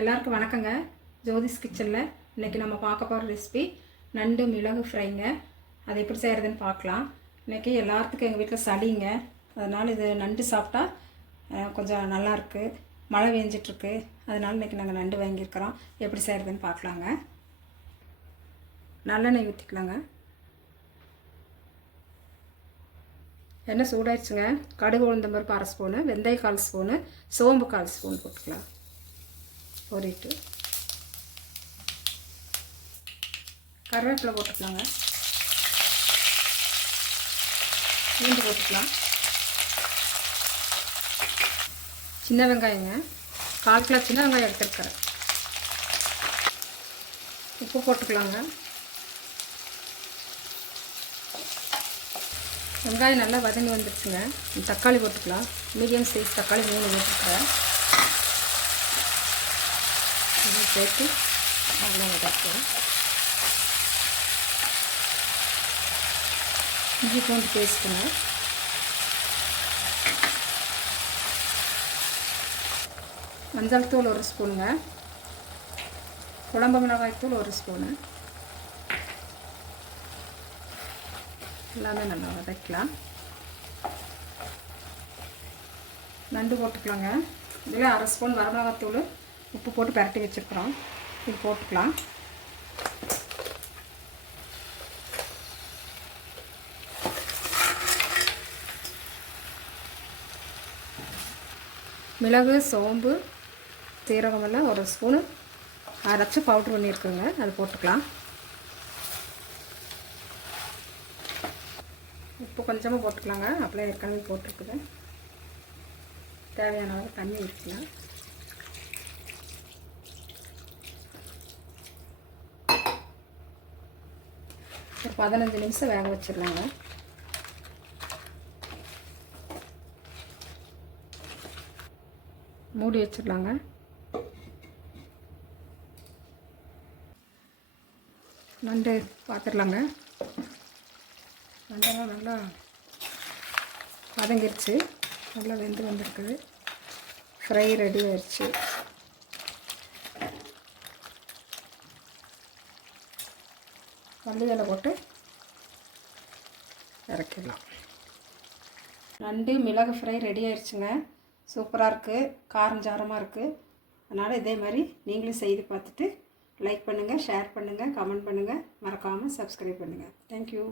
எல்லாருக்கும் வணக்கங்க. ஜோதிஸ் கிச்சனில் இன்றைக்கி நம்ம பார்க்க போகிற ரெசிபி நண்டு மிளகு ஃப்ரைங்க அதை எப்படி செய்கிறதுன்னு பார்க்கலாம். இன்றைக்கி எல்லாத்துக்கும் எங்கள் வீட்டில் சளிங்க. அதனால் இது நண்டு சாப்பிட்டா கொஞ்சம் நல்லாயிருக்கு மழை வேஞ்சிட்ருக்கு அதனால் இன்றைக்கி நாங்கள் நண்டு வாங்கியிருக்கிறோம். எப்படி செய்கிறதுன்னு பார்க்கலாங்க. நல்லெண்ணெய் ஊற்றிக்கலாங்க எண்ணெய் சூடாயிடுச்சுங்க. கடுகு உளுந்த பருப்பு அரை ஸ்பூனு வெந்தய கால் ஸ்பூனு சோம்பு கால் ஸ்பூன் போட்டுக்கலாம். பொரிட்டு கருவேப்பிலை போட்டுக்கலாங்க. பூண்டு போட்டுக்கலாம். சின்ன வெங்காயங்க. கால் கிலோ சின்ன வெங்காயம் எடுத்துருக்கிறேன். உப்பு போட்டுக்கலாங்க. வெங்காயம் நல்லா வதங்கி வந்துடுச்சுங்க தக்காளி போட்டுக்கலாம். மீடியம் சைஸ் தக்காளி மூணு போட்டுக்கிறேன் இது சேர்த்து நல்லா வதக்குவோம். இஞ்சி பூண்டு பேஸ்ட்டுங்க மஞ்சள் தூள் ஒரு ஸ்பூனுங்க குழம்பு மிளகாய் தூள் ஒரு ஸ்பூனு எல்லாமே நல்லா வதக்கலாம். நண்டு போட்டுக்கலாங்க. இதில் அரை ஸ்பூன் வரமிளகாத்தூள் உப்பு போட்டு பரட்டி வச்சுருக்குறோம். இது போட்டுக்கலாம். மிளகு சோம்பு சீரகம் எல்லாம் ஒரு ஸ்பூனு அரைச்சி பவுட்ரு பண்ணியிருக்குங்க அது போட்டுக்கலாம். உப்பு கொஞ்சமாக போட்டுக்கலாங்க. அப்படியே ஏற்கனவே போட்டிருக்குது. தேவையான அளவு தண்ணி இருக்குங்க. ஒரு பதினஞ்சு நிமிஷம் வேக வச்சிடலாங்க. மூடி வச்சிடலாங்க. நண்டு பார்த்துடலாங்க நண்டெல்லாம் நல்லா வதங்கிருச்சு. நல்லா வெந்து வந்திருக்குது. ஃப்ரை ரெடி ஆயிடுச்சு மல்லி இலை போட்டு இறக்கிடலாம் நண்டு மிளகு ஃப்ரை ரெடி ஆயிடுச்சுங்க சூப்பராக இருக்குது காரம் ஜாரமாக இருக்குது அதனால் இதே மாதிரி நீங்களும் செய்து பார்த்துட்டு லைக் பண்ணுங்கள் ஷேர் பண்ணுங்கள் கமெண்ட் பண்ணுங்கள் மறக்காமல் சப்ஸ்கிரைப் பண்ணுங்கள் தேங்க்யூ